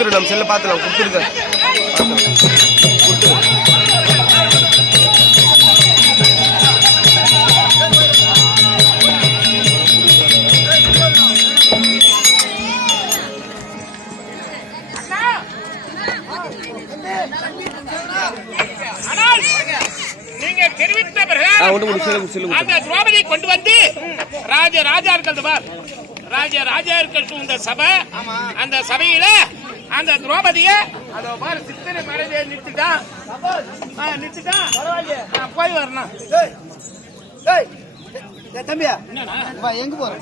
கொடுத்துரு, நம்ம செல்ல பார்த்துலாம் கொடுத்துருங்க. நீங்க தெரிவித்த அந்த திரௌபதியை கொண்டு வந்து ராஜா இருக்கிற இந்த சபை, அந்த சபையில அந்த திரௌபதிய சித்தனை மறைஞ்ச நிறுத்திட்டான். போய் வரணும். தம்பியா எங்க போற?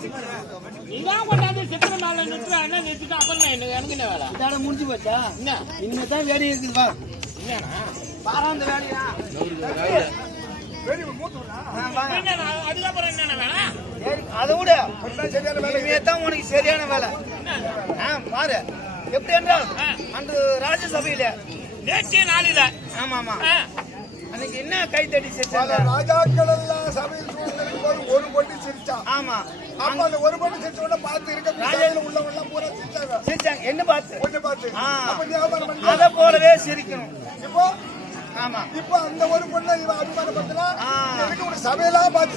கொண்டாந்து சித்தனை மேல நிறுத்துறா, என்ன நிறுத்திட்டா? அப்புறம் எனக்கு என்ன வேலை? இதோட முடிஞ்சு போச்சா? இனிமேதான் வேலை இருக்குதுப்பா. பாராந்த வேலையா? அதுக்கப்புறம் என்ன வேலை? அதை விட இனிமேதான் உனக்கு சரியான வேலை. பாரு எப்படி என்றால் அந்த ராஜசபையில நேற்றைய நாளில ஆமா அன்னைக்கு என்ன கை தட்டி சிரிச்சாங்க? ராஜாக்கள் எல்லாம் சபையில் சூழ்நிலை ஒரு பொண்ணு சிரிச்சா. ஆமா, அப்ப அந்த ஒரு பொண்ணு சிரிச்சோட பார்த்து இருக்க ராஜாக்கள் உள்ளவங்க பூரா சிரிச்சாங்க. என்ன பார்த்து? ஒண்ணு பார்த்து. அத போலவே சிரிக்கணும். இப்போ ஆமா, இப்போ அந்த ஒரு பொண்ணை இவன் அபிமானப்படுத்தினா ஒரு சபையெல்லாம் பார்த்து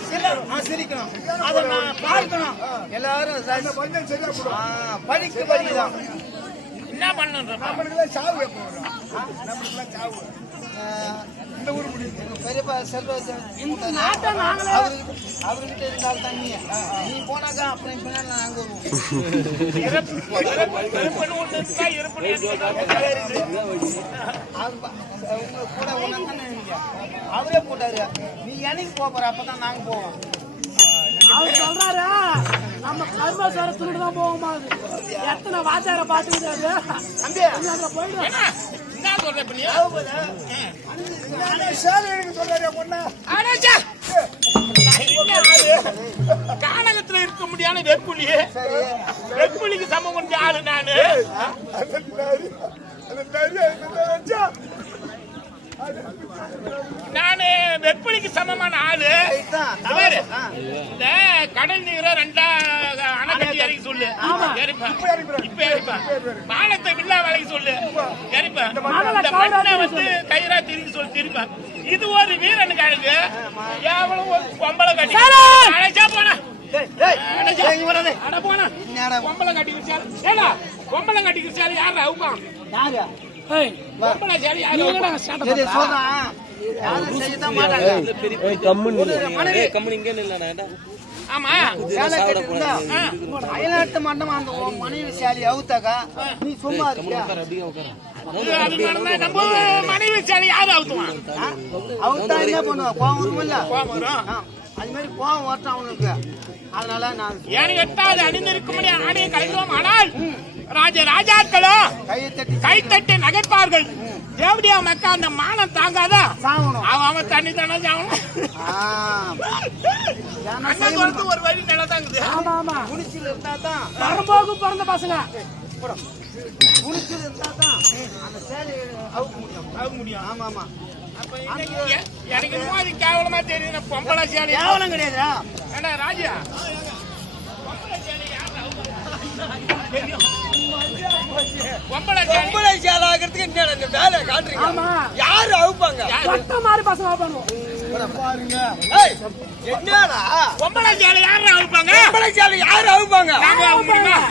சிரிக்கணும். அதை நான் பார்க்கணும். எல்லாரும் சரியா போடும். படிக்குதான் என்ன பண்ணணும்? நம்மளுக்கெல்லாம் சாவு வைப்போம். நம்மளுக்கெல்லாம் சாவு இந்த ஊர் முடியும். பெரியப்பா செல்வராஜன் அவர்கிட்ட இருந்தால் தண்ணி நீ போனாக்கா அப்புறம் நாங்க கூட அவரே போட்டாரு. நீ எனக்கு போற அப்பதான் நாங்க போவோம். அவர் சொல்றாரு நம்ம கர்மசாரத்தோட தான் போவோமா? எத்தனை வாச்சார பாத்துக்கிட்டாரு. கானகத்துல இருக்க முடியாத வெப்புலிக்கு சமம் கொண்டு ஆளு நானு. நானு வெப்புலிக்கு சமமான ஆளு. இந்த கடல் நீரை ரெண்டா அணை கட்டி இறக்கி சொல்லு, இப்ப எரிப்பேன். வானத்தை வில்லா வேலைக்கு சொல்லு, எரிப்பேன். இந்த மண்ணை வந்து கயிறா திரும்பி சொல்லி திரும்பேன். இது ஒரு வீரனுக்கு அழகு. எவ்வளவு ஒரு பொம்பளை கட்டி அழைச்சா போனா பொம்பளை கட்டி வச்சாரு. ஏடா பொம்பளை கட்டி வச்சாரு யாரு அவுப்பான்? பொம்பளை சாரி யாரு ஆமா அயல்நாட்டு மண்டமா அந்த மனைவி சாலி அவுத்தாக்கா நீ சும்மா இருக்கியா? நம்ம மனைவி சாலி யாரு அவுத்துவான்? அவுத்தா என்ன பண்ணுவா? கோவம் வருமில்ல? அது மாதிரி கோவம் வரட்டும் அவனுக்கு. அதனால நான் எனக்கு எட்டாவது அணிந்திருக்க முடியாது ஆணையை கலைக்கிறோம். ஆனால் ராஜாக்களோ கைத்தட்டி நகைப்பார்கள். தேவடியா மக்கா அந்த மானம் தாங்காதா? அவன் தண்ணி தானே சாகணும். ஒரு வழி நிலதாங்குது. குளிச்சில் இருந்தா தான் வரும்போது பிறந்த பசங்க குளிச்சில் இருந்தா தான் அந்த சேலை அவுக்க முடியும். ஆமா ஆமா. எனக்கு அது கேவலமா தெரியுது. பொம்பளை சேலை கேவலம் கிடையாதுடா. ஏன்னா ராஜா பொம்பளை சேலை ஆகிறதுக்கு என்ன வேலை காட்டுறீங்க? யாரு அவுப்பாங்க? மாதிரி பசங்க பண்ணுவோம். என்னடா பொம்பளை சேலை யாரு அவுப்பாங்க? பொம்பளை சேலை யாரு அவுப்பாங்க?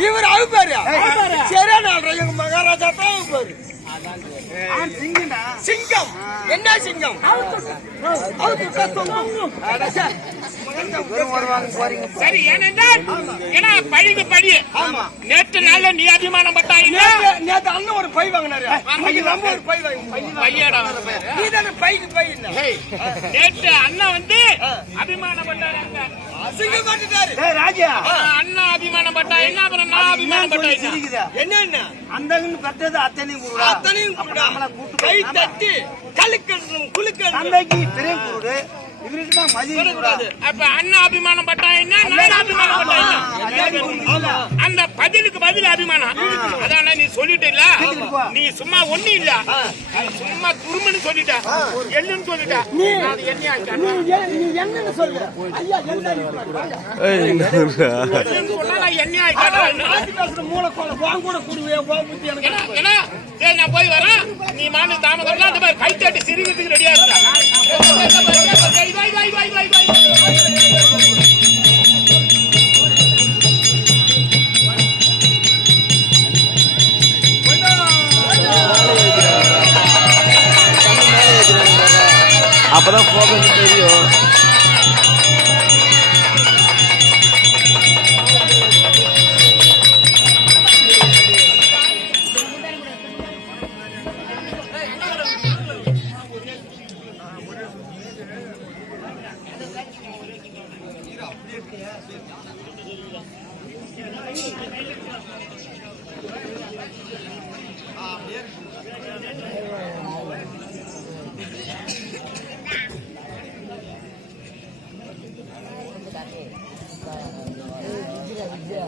இவர் அவுப்பாரு. சரியான எங்க மகாராஜா தான் அவுப்பாரு. சிங்கம் என்ன சிங்கம்? சரி, ஏனென்றால் பழிக்கு பழி. நேற்று நாள்ல நீ அபிமானம் பட்டாய். நேற்று அண்ணன் ஒரு பை வாங்கினாரு. ஒரு பை பையடா பை நேற்று அண்ணன் வந்து அபிமானம் பட்டாரு. ராஜா அண்ணா அபிமானம் பட்டா என்ன? அப்புறம் நான் அபிமானம் பட்டா என்ன? அந்த பெற்றது அத்தனையும் கை தட்டி கழுக்கணும் குளுக்கணும். தந்தைக்கு பெரிய கூடு, இவருக்கு தான் மதியம் சொல்லக்கூடாது. அப்ப அண்ணன் அபிமானம் பட்டா என்ன, நான் அபிமானம் பட்டா என்ன? அந்த பதிலுக்கு பதில் அபிமானம். அதான் நீ சொல்லிட்டல, நீ சும்மா ஒண்ணு இல்ல, சும்மா துரும்புன்னு சொல்லிட்ட, எள்ளுன்னு சொல்லிட்ட. அது என்னையா நீ என்னன்னு சொல்லு ஐயா எள்ளுன்னு சொன்னா நான் என்னையா கேட்டேன். மூளைக்கோளை வாங்க கூட கூடுவே ஏன்னா சரி நான் போய் வரேன், நீ மாடு தாமதம் அந்த மாதிரி கை தட்டி சிரிக்கிறதுக்கு ரெடியா இருக்கா? அப்பதான் போக தெரியும். விஜயா